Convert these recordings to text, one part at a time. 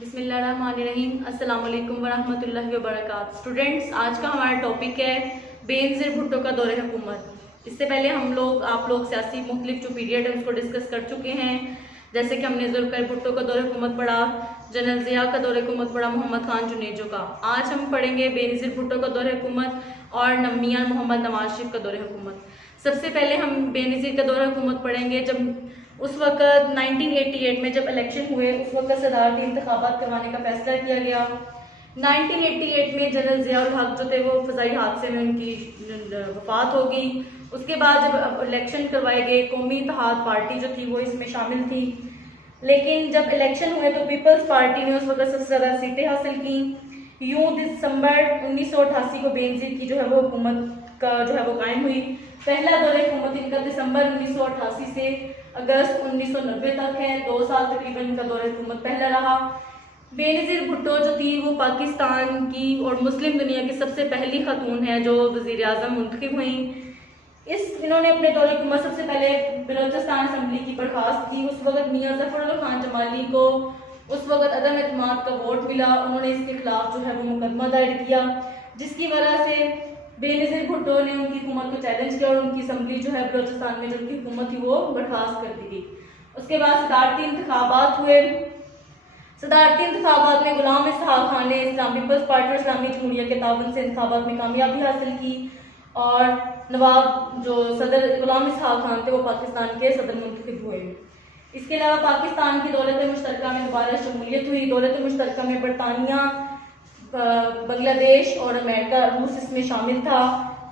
बिस्मिल्लाहिर्रहमानिर्रहीम। अस्सलाम वालेकुम वरहमतुल्लाहि वबरकातुहू। स्टूडेंट्स, आज का हमारा टॉपिक है बेनज़ीर भुट्टो का दौरे हुकूमत। इससे पहले आप लोग सियासी मुख्तलिफ जो पीरियड है उसको डिस्कस कर चुके हैं। जैसे कि हमने ज़ुल्फ़िकार भुट्टो का दौरे हुकूमत पढ़ा, जनरल ज़िया का दौरे हुकूमत पढ़ा, मोहम्मद खान जुनेजो का। आज हम पढ़ेंगे बेनज़ीर भुट्टो का दौरे हुकूमत और मियां मोहम्मद नवाज शरीफ का दौरे हुकूमत। सबसे पहले हम बेनज़ीर का दौरा हुकूमत पढ़ेंगे। जब उस वक्त 1988 में जब इलेक्शन हुए, उस वक्त सदारती इंतखाबात करवाने का फैसला किया गया। 1988 में जनरल ज़िया उल हक जो थे वो फ़ज़ाई हादसे में उनकी वफात हो गई। उसके बाद जब इलेक्शन करवाए गए, कौमी इत्तेहाद पार्टी जो थी वो इसमें शामिल थी। लेकिन जब इलेक्शन हुए तो पीपल्स पार्टी ने उस वक्त सबसे ज़्यादा सीटें हासिल की। यूँ दिसंबर 1988 को बेनज़ीर की जो है वो हुकूमत का जो है वो कायम हुई। पहला दौरे हुकूमत इनका दिसंबर 1988 से अगस्त 1990 तक है। 2 साल तकरीबन इनका दौरे हुकूमत पहला रहा। बेनज़ीर भुट्टो जो थी वो पाकिस्तान की और मुस्लिम दुनिया की सबसे पहली खातून है जो वज़ीर आज़म मुंतखब हुई। इन्होंने अपने दौरे हुकूमत सबसे पहले बलोचिस्तान असम्बली की बर्खास्त की। उस वक्त मियां ज़फ़रुल्लाह खान जमाली को उस वक्त अदम एतमाद का वोट मिला। उन्होंने इसके खिलाफ जो है वो मुकदमा दायर किया, जिसकी वजह से बेनज़ीर भुट्टो ने उनकी हुकूमत को चैलेंज किया और उनकी असम्बली जो है बलोचिस्तान में जो उनकी हुकूमत थी वो बर्खास्त कर दी गई। उसके बाद सदारती इंतखाबात हुए। सदारती इंतखाबात में गुलाम इसहाक खान ने इस्लामी पीपल्स पार्टी और इस्लामी जमहूरिया के ताबन से इंतखाबात में कामयाबी हासिल की और नवाब जो सदर गुलाम इसहाक खान थे वो पाकिस्तान के सदर मुंतखब हुए। इसके अलावा पाकिस्तान की दौलत मुश्तरका में दोबारा शमूलियत हुई। दौलत मुश्तरका में बरतानिया, बांग्लादेश और अमेरिका, रूस इसमें शामिल था।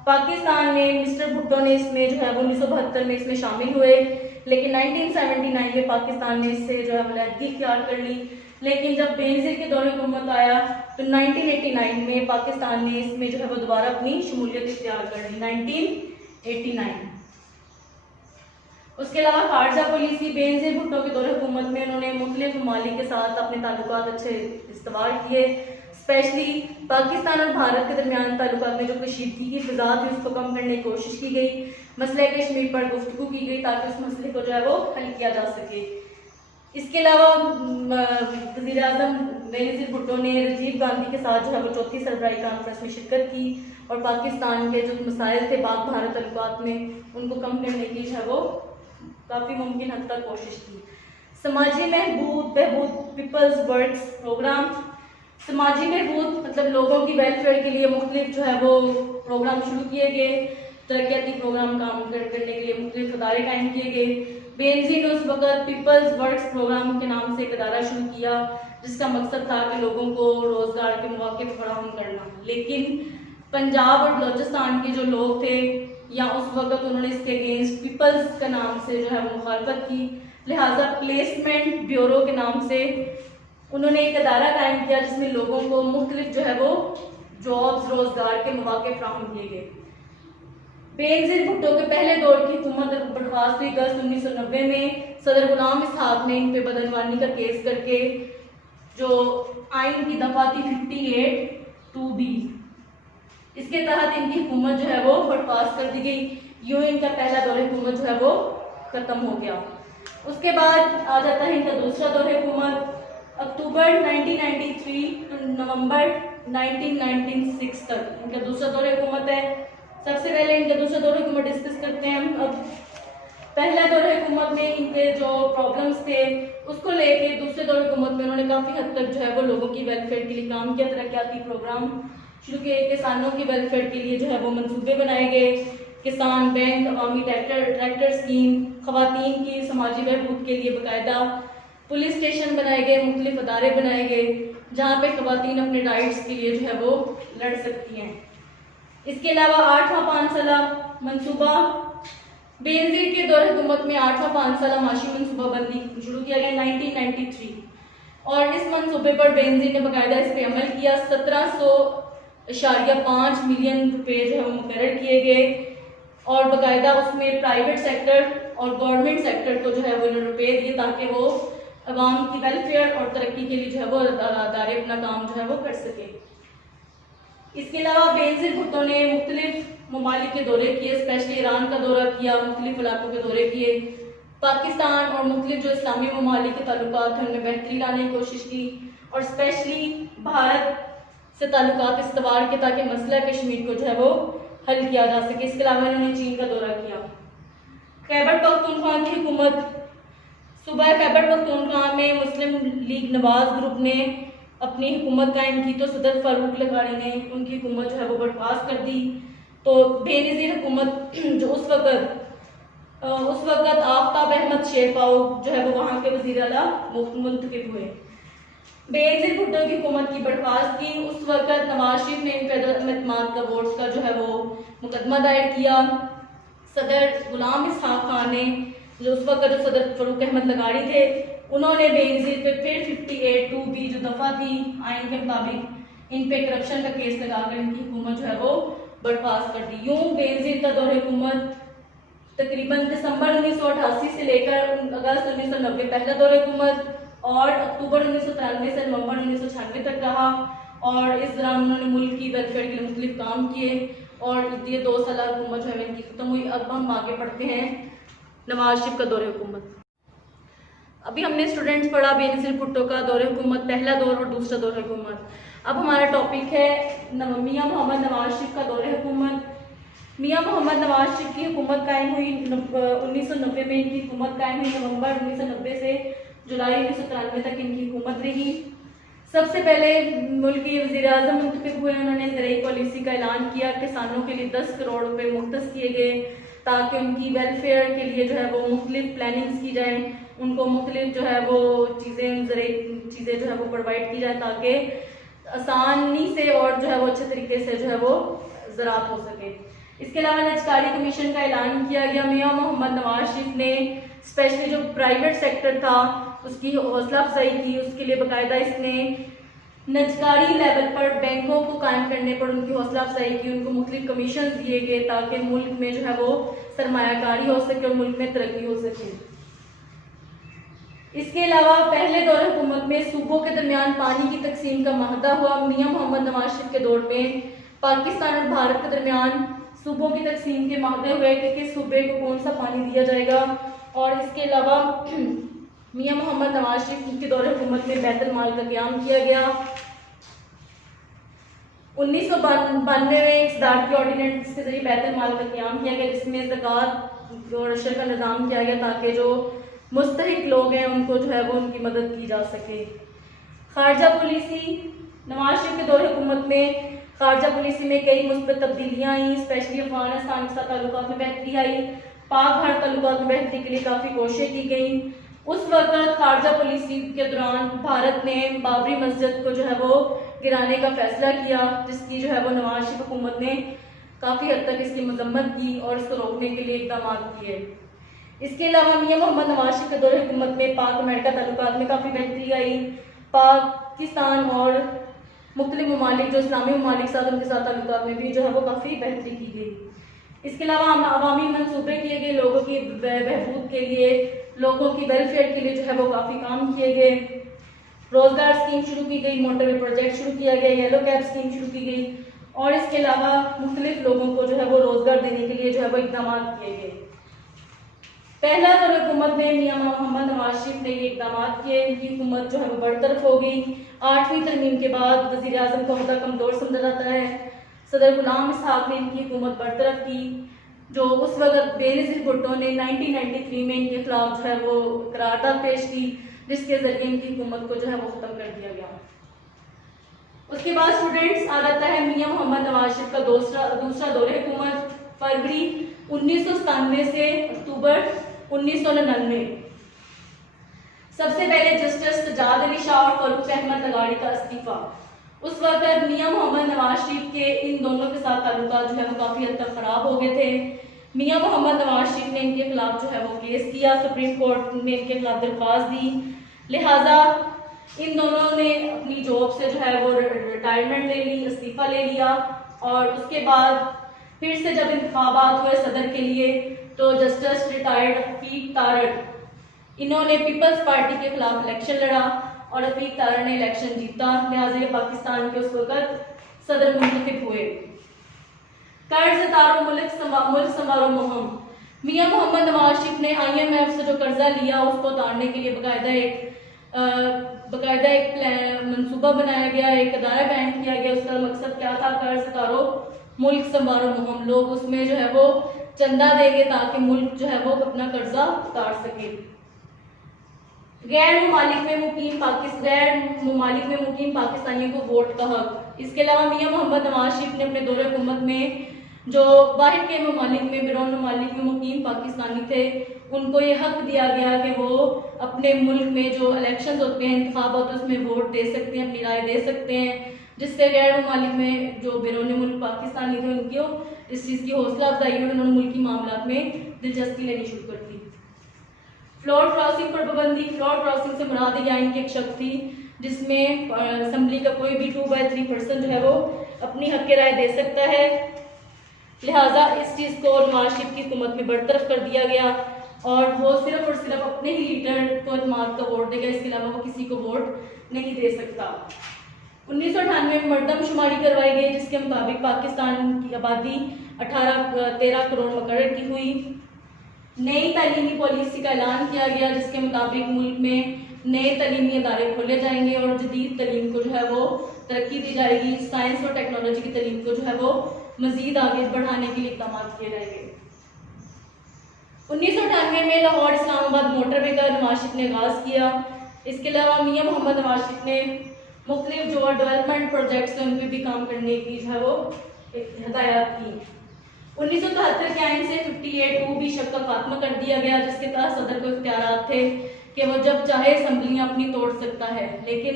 पाकिस्तान में मिस्टर भुट्टो ने इसमें जो है वो 1972 में इसमें शामिल हुए, लेकिन 1979 में पाकिस्तान ने इससे जो है अलहदगी इख्तियार कर ली। लेकिन जब बेनज़ीर के दौरे हुकूमत आया तो 1989 में पाकिस्तान ने इसमें जो है वो दोबारा अपनी शमूलियत इख्तियार कर ली, 1989। उसके अलावा खारजा पॉलिसी, बेनज़ीर भुट्टो के दौरे हुकूमत में उन्होंने मुख्तलिफ ममालिक के साथ अपने ताल्लुकात अच्छे इस्तवार किए। स्पेशली पाकिस्तान और भारत के दरमियान ताल्लुकात में जो कशीदगी की फिजा थी उसको कम करने की कोशिश की गई। मसले कश्मीर पर गुफ्तगू की गई ताकि उस मसले को जो है वो हल किया जा सके। इसके अलावा वज़ीर आज़म बेनज़ीर भुट्टो ने राजीव गांधी के साथ जो है वो चौथी सरबराही कॉन्फ्रेंस में शिरकत की और पाकिस्तान के जो मसाइल थे पाक भारत ताल्लुकात में उनको कम करने की जो है वो काफ़ी मुमकिन हद तक कोशिश की। समाजी बहबूद पीपल्स वर्क्स प्रोग्राम, समाजी बहबूद मतलब लोगों की वेलफेयर के लिए मुख्तलिफ जो है वो प्रोग्राम शुरू किए गए। तरक्याती प्रोग्राम काम करने के लिए मुख्तलिफ अदारे कायम किए गए। बेनज़ीर ने उस वक्त पीपल्स वर्क्स प्रोग्राम के नाम से एक अदारा शुरू किया जिसका मकसद था कि लोगों को रोज़गार के मौके फराहम करना। लेकिन पंजाब और बलोचिस्तान के जो लोग थे या उस वक्त उन्होंने इसके अगेंस्ट पीपल्स का नाम से जो है वो मुखालफत की, लिहाजा प्लेसमेंट ब्यूरो के नाम से उन्होंने एक अदारा कायम किया जिसमें लोगों को मुख्तलिफ जो है वो जॉब्स, रोजगार के मौके फराहम किए गए। बेनज़ीर भुट्टो के पहले दौर की हुकूमत बर्खास्त हुई अगस्त 1990 में। सदर गुलाम इसहाक ने इन पे बदनवानी का केस करके जो आइन की दफा थी 58(2)B, इसके तहत इनकी हुकूमत जो है वो बर्खास्त कर दी गई। यूँ इनका पहला दौर हुकूमत जो है वो खत्म हो गया। उसके बाद आ जाता है इनका दूसरा दौर हुकूमत। अक्टूबर 1993 तो नवंबर 1996 तक इनका दूसरा दौर हुकूमत है। सबसे पहले इनका दूसरा दौर हुकूमत डिस्कस करते हैं हम। अब पहला दौर हुकूमत में इनके जो प्रॉब्लम्स थे उसको लेके दूसरे दौर हुकूमत में उन्होंने काफ़ी हद तक जो है वो लोगों की वेलफेयर के लिए काम किया। तरक्याती प्रोग्राम शुरू किए, किसानों की वेलफेयर के लिए जो है वो मनसूबे बनाए गए। किसान बैंक, अवामी ट्रैक्टर स्कीम, खवातीन की समाजी बहबूद के लिए बाकायदा पुलिस स्टेशन बनाए गए, मुख्तलिफ अदारे बनाए गए जहाँ पे खवातीन अपने राइट्स के लिए जो है वो लड़ सकती हैं। इसके अलावा 8वां 5 साला मनसूबा, बेनज़ीर के दौर हुकूमत में 8वां 5 साला माशी मनसूबा बंदी शुरू किया गया 1993 और इस मनसूबे पर बेनज़ीर ने बाकायदा इस पर अमल किया। 1700.5 मिलियन रुपये जो है वो मुकर्रर किए गए और बाकायदा उसमें प्राइवेट सेक्टर और गवर्नमेंट सेक्टर को जो है वो रुपये दिए ताकि वो अवाम की वेलफेयर और तरक्की के लिए जो है वो अदारे अपना काम जो है वो कर सके। इसके अलावा बेनज़ीर भुट्टो ने मुख्तलिफ ममालिक के दौरे किए, स्पेशली ईरान का दौरा किया, मुख्तलिफ इलाकों के दौरे किए। पाकिस्तान और मुख्तलिफ जो इस्लामी ममालिक के ताल्लुकात हैं उनमें बेहतरी लाने की कोशिश की और स्पेशली भारत से ताल्लुकात इस्तवार के, ताकि मसला कश्मीर को जो है वो हल किया जा सके। इसके अलावा इन्होंने चीन का दौरा किया। खैबर पख्तूनख्वा की हुकूमत, सूबा खैबर पख्तूनख्वा में मुस्लिम लीग नवाज ग्रुप ने अपनी हुकूमत कायम की, तो सदर फारूक लगाड़ी ने उनकी हुकूमत जो है वो बर्खास्त कर दी। तो बेनज़ीर हुकूमत जो उस वक़्त आफ्ताब अहमद शेरपाओ जो है वो वहाँ के वज़ीर आला मुंतखब हुए। बेनज़ीर भुट्टो की हुकूमत की बर्खास्त की। उस वक़्त नवाज शरीफ ने इन पर एतमाद का वोट का जो है वो मुकदमा दायर किया। सदर गुलाम इसहाक खान ने, जो उस वक़्त जो सदर फारूक अहमद लगाड़ी थे, उन्होंने बेनज़ीर पे फिर 58(2)B जो दफ़ा थी आइन के मुताबिक इन पे करप्शन का केस लगाकर इनकी हुकूमत जो है वो बर्खास्त कर दी। यूँ बेनज़ीर का दौर हुकूमत तकरीबन दिसंबर 1988 से लेकर अगस्त 1990 पहला दौर हुकूमत और अक्टूबर 1993 से नवंबर 1996 तक रहा और इस दौरान उन्होंने मुल्क की वेलफेयर के लिए मुख्तलिफ काम किए और ये 2 साल हुकूमत जो है इनकी खत्म हुई। अब हम आगे पढ़ते हैं नवाज शरीफ का दौर हुकूमत। अभी हमने स्टूडेंट्स पढ़ा बेनज़ीर भुट्टो का दौर हुकूमत, पहला दौर और दूसरा दौर हुकूमत। अब हमारा टॉपिक है मियाँ मोहम्मद नवाज शरीफ का दौर हुकूमत। मियाँ मोहम्मद नवाज शरीफ की हुकूमत कायम हुई 1990 में। इनकी हुकूमत कायम हुई नवंबर 1990 से जुलाई 1993 तक इनकी हुकूमत रही। सबसे पहले मुल्क के वज़ीर-ए-आज़म मुंतखब हुए। उन्होंने ज़राई पॉलिसी का ऐलान किया। किसानों के लिए 10 करोड़ रुपए मुख्तस किए गए ताकि उनकी वेलफेयर के लिए जो है वो मुख्तलिफ प्लानिंग्स की जाएँ, उनको मुख्तलिफ जो है वो चीज़ें जो है वो प्रोवाइड की जाए ताकि आसानी से और जो है वो अच्छे तरीके से जो है वो ज़राअत हो सके। इसके अलावा निजकारी कमीशन का ऐलान किया गया। मियाँ मोहम्मद नवाज शरीफ ने स्पेशली जो प्राइवेट सेक्टर था उसकी हौसला अफजाई की। उसके लिए बाकायदा इसने निजकारी लेवल पर बैंकों को कायम करने पर उनकी हौसला अफजाई की। उनको मुख्तलिफ कमीशन दिए गए ताकि मुल्क में जो है वो सरमायाकारी हो सके और मुल्क में तरक्की हो सके। इसके अलावा पहले दौर हुकूमत में सूबों के दरमियान पानी की तकसीम का माहदा हुआ। मियाँ मोहम्मद नवाज शरीफ के दौर में पाकिस्तान और भारत के दरमियान सूबों की तकसीम के माहदे हुए कि किस सूबे को कौन सा पानी दिया जाएगा। और इसके अलावा मियाँ मोहम्मद नवाज शरीफ के दौर हुकूमत में बैतुल माल का क़याम किया गया। 1992 में एक सदारती ऑर्डिनेंस के जरिए बैतुल माल का क़याम किया गया, जिसमें ज़कात और अशर का निज़ाम किया गया ताकि जो मुस्तहिक लोग हैं उनको जो है वो उनकी मदद की जा सके। खारजा पॉलिसी, नवाज शरीफ के दौर हुकूमत में खारजा पॉलिसी में कई मुस्बत तब्दीलियाँ आई। स्पेशली अफगानिस्तान के साथ ताल्लुकात में बेहतरी आई। पाक भारत ताल्लुकात में बेहतरी के लिए काफ़ी कोशिशें की गई। उस वक्त खारजा पॉलिसी के दौरान भारत ने बाबरी मस्जिद को जो है वो गिराने का फैसला किया, जिसकी जो है वो नवाज शरीफ हुकूमत ने काफ़ी हद तक इसकी मजम्मत की और इसको रोकने के लिए इकदाम किए। इसके अलावा मियाँ मोहम्मद नवाज शरीफ के दौर हुकूमत में पाक अमेरिका ताल्लुकात में काफ़ी बेहतरी आई। पाकिस्तान और मुख्तलिफ ममालिक जो इस्लामी ममालिक साथ उनके साथ ताल्लुकात में भी जो है वो काफ़ी बेहतरी की गई। इसके अलावा अवामी मनसूबे किए गए, लोगों की बहबूद के लिए, लोगों की वेलफेयर के लिए जो है वो काफ़ी काम किए गए। रोज़गार स्कीम शुरू की गई, मोटरवे प्रोजेक्ट शुरू किया गया, येलो कैब स्कीम शुरू की गई और इसके अलावा मुख्तलिफ लोगों को जो है वो रोज़गार देने के लिए जो है वो इकदाम किए गए। पहला दौर हुकूमत में मियाँ मोहम्मद नवाज शरीफ ने ये इकदाम किए। इनकी हुकूमत जो है वो बरतरफ हो गई। 8वीं तरमीम के बाद वज़ीर आज़म का ओहदा कमज़ोर समझा जाता है। सदर गुलाम इसहाक ने इनकी हुकूमत बरतरफ की। जो उस वक्त बेनज़ीर भुट्टो ने 1993 में इनके खिलाफ जो है वो करारदाद पेश की, जिसके जरिए इनकी हुकूमत को जो है वो ख़त्म कर दिया गया। उसके बाद स्टूडेंट्स आ जाता है मियाँ मोहम्मद नवाज शरीफ का दूसरा दौर हुकूमत, फरवरी 1997 से अक्टूबर 1999। सबसे पहले जस्टिस सजाद अली शाह और फारूक अहमद लगाड़ी का इस्तीफा। उस वक्त मियाँ मोहम्मद नवाज शरीफ के इन दोनों के साथ ताल्लुकात जो है वो काफ़ी हद तक ख़राब हो गए थे। मियाँ मोहम्मद नवाज शरीफ ने इनके खिलाफ जो है वो केस किया, सुप्रीम कोर्ट ने इनके खिलाफ दरख्वास्त दी, लिहाजा इन दोनों ने अपनी जॉब से जो है वो रिटायरमेंट ले ली, इस्तीफ़ा ले लिया। और उसके बाद फिर से जब इंतखाबात हुए सदर के लिए तो जस्टिस रिटायर्ड हफीक तारड़ इन्होंने पीपल्स पार्टी के खिलाफ इलेक्शन लड़ा और हफीक तारड़ ने इलेक्शन जीता, लिहाजा पाकिस्तान के उस वक्त सदर मुंतखब हुए। कर्ज तारो मुल्क संवारो मुहिम, मियां मोहम्मद नवाज शरीफ ने IMF से जो कर्जा लिया उसको उतारने के लिए बकायदा एक मंसूबा बनाया गया, एक अदारा कायम किया गया। उसका मकसद क्या था? कर्ज उतारो मुल्क संवारो मुहिम। लोग उसमें जो है वो चंदा देंगे ताकि मुल्क जो है वो अपना कर्जा उतार सके। गैर ममालिक में मुकीम पाकिस्तानियों को वोट का हक। इसके अलावा मियां मोहम्मद नवाज शरीफ ने अपने दौरे हुकूमत में जो बाहर के ममालिक में बैरून ममालिक में मुकीम पाकिस्तानी थे उनको ये हक दिया गया कि वो अपने मुल्क में जो इलेक्शंस होते हैं, इंतखाबात होते हैं, उसमें वोट दे सकते हैं, अपनी राय दे सकते हैं, जिससे गैर ममालिक में जो बैरून मुल्क पाकिस्तानी थे उनको इस चीज़ की हौसला अफजाई हुई, उन्होंने मुल्की मामलात में दिलचस्पी लेनी शुरू कर दी। फ्लोर क्रॉसिंग पर पाबंदी। फ्लोर क्रॉसिंग से मुराद यानी कि एक शख्स थी जिसमें असम्बली का कोई भी 2/3 पर्सन जो है वो अपनी हक राय दे सकता है। लिहाजा इस चीज़ को नवाज शरीफ की हुकूमत में बरतरफ कर दिया गया और वो सिर्फ और सिर्फ अपने ही लीडर को इत्मीनान का वोट देगा, इसके अलावा वो किसी को वोट नहीं दे सकता। 1998 में मरदमशुमारी करवाई गई जिसके मुताबिक पाकिस्तान की आबादी 13 करोड़ मुकर्रर की हुई। नई तालीमी पॉलिसी का ऐलान किया गया जिसके मुताबिक मुल्क में नए तालीमी इदारे खोले जाएंगे और जदीद तालीम को जो है वो तरक्की दी जाएगी। साइंस और टेक्नोलॉजी की तालीम को जो है वो मजीद आगे बढ़ाने के लिए इक़दाम किए जाएंगे। 1998 में लाहौर इस्लामाबाद मोटरवे का नवाज शरीफ ने आगाज़ किया। इसके अलावा मियां मोहम्मद नवाज शरीफ ने मुख्तलिफ जो डेवलपमेंट प्रोजेक्ट्स हैं उन पर भी काम करने की जो है वो हिदायत की। 1973 के आइन से 58(2) भी शक का खात्मा कर दिया गया जिसके तहत सदर को इख्तियारात थे कि वो जब चाहे असम्बलियाँ अपनी तोड़ सकता है, लेकिन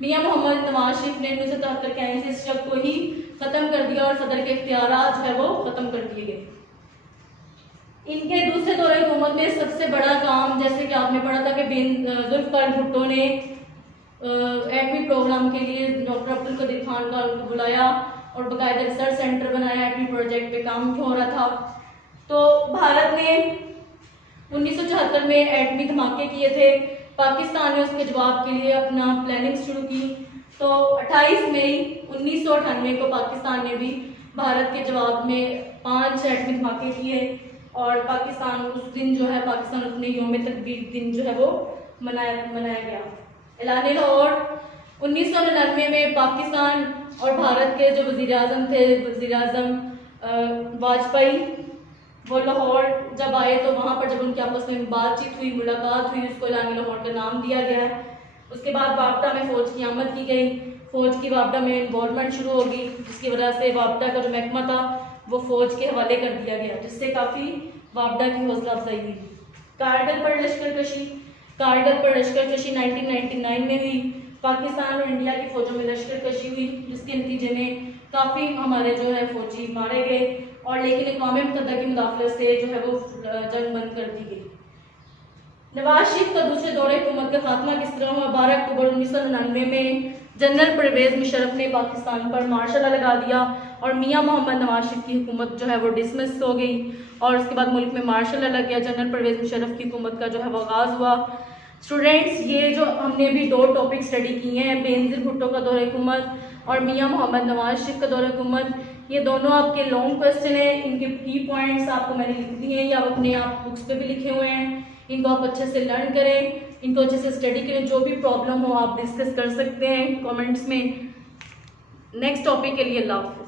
मियां मोहम्मद नवाज शरीफ ने 1973 के आइन से इस शक को ही ख़त्म कर दिया और सदर के इख्तियारात जो है वो ख़त्म कर दिए गए। इनके दूसरे दौरे हुकूमत में सबसे बड़ा काम, जैसे कि आपने पढ़ा था कि जुल्फ़िकार भुट्टो ने एटमी प्रोग्राम के लिए डॉक्टर अब्दुल कदीर खान का बुलाया और बाकायदा रिसर्च सेंटर बनाया, एटमी प्रोजेक्ट पे काम हो रहा था। तो भारत ने 1974 में एटमी धमाके किए थे, पाकिस्तान ने उसके जवाब के लिए अपना प्लानिंग शुरू की। तो 28 मई 1998 को पाकिस्तान ने भी भारत के जवाब में 5 एटमी धमाके किए और पाकिस्तान उस दिन जो है पाकिस्तान अपने यौम तकबीर दिन जो है वो मनाया गया। ऐलान लाहौर 1999 में पाकिस्तान और भारत के जो वज़ीर आज़म थे, वज़ीर आज़म वाजपेयी, वो लाहौर जब आए तो वहाँ पर जब उनकी आपस में बातचीत हुई, मुलाकात हुई, उसको ऐलान लाहौर का नाम दिया गया। उसके बाद वापडा में फ़ौज की आमद की गई, फ़ौज की वापडा में इन्वॉल्वमेंट शुरू होगी जिसकी वजह से वापडा का जो महकमा था वो फ़ौज के हवाले कर दिया गया जिससे काफ़ी वापडा की हौसला अफजाई हुई। कारगिल पर लश्कर कशी 1999 में हुई। पाकिस्तान और इंडिया की फ़ौजों में लश्कर कशी हुई जिसके नतीजे में काफ़ी हमारे जो है फ़ौजी मारे गए और लेकिन अक़वाम मुत्तहिदा की मुदाखलत से जो है वो जंग बंद कर दी गई। नवाज शरीफ का दूसरे दौरे हुकूमत का खात्मा किस तरह हुआ? 12 अक्टूबर 1999 में जनरल परवेज़ मुशर्रफ ने पाकिस्तान पर मार्शल लॉ लगा दिया और मियां मोहम्मद नवाज शरीफ की हुकूमत जो है वो डिसमिस हो गई और उसके बाद मुल्क में मार्शल लॉ लग गया। जनरल परवेज़ मुशर्रफ की हुकूमत का जो है वो आगाज़ हुआ। स्टूडेंट्स, ये जो हमने भी 2 टॉपिक स्टडी किए हैं, बेनज़ीर भुट्टो का दौरे हुकूमत और मियां मोहम्मद नवाज शरीफ का दौरे हुकूमत, ये दोनों आपके लॉन्ग क्वेश्चन हैं। इनके की पॉइंट्स आपको मैंने लिख दिए हैं या अपने आप बुक्स पे भी लिखे हुए हैं। इनको आप अच्छे से लर्न करें, इनको अच्छे से स्टडी करें। जो भी प्रॉब्लम हो आप डिस्कस कर सकते हैं कमेंट्स में। नेक्स्ट टॉपिक के लिए अल्लाह हाफ़िज़।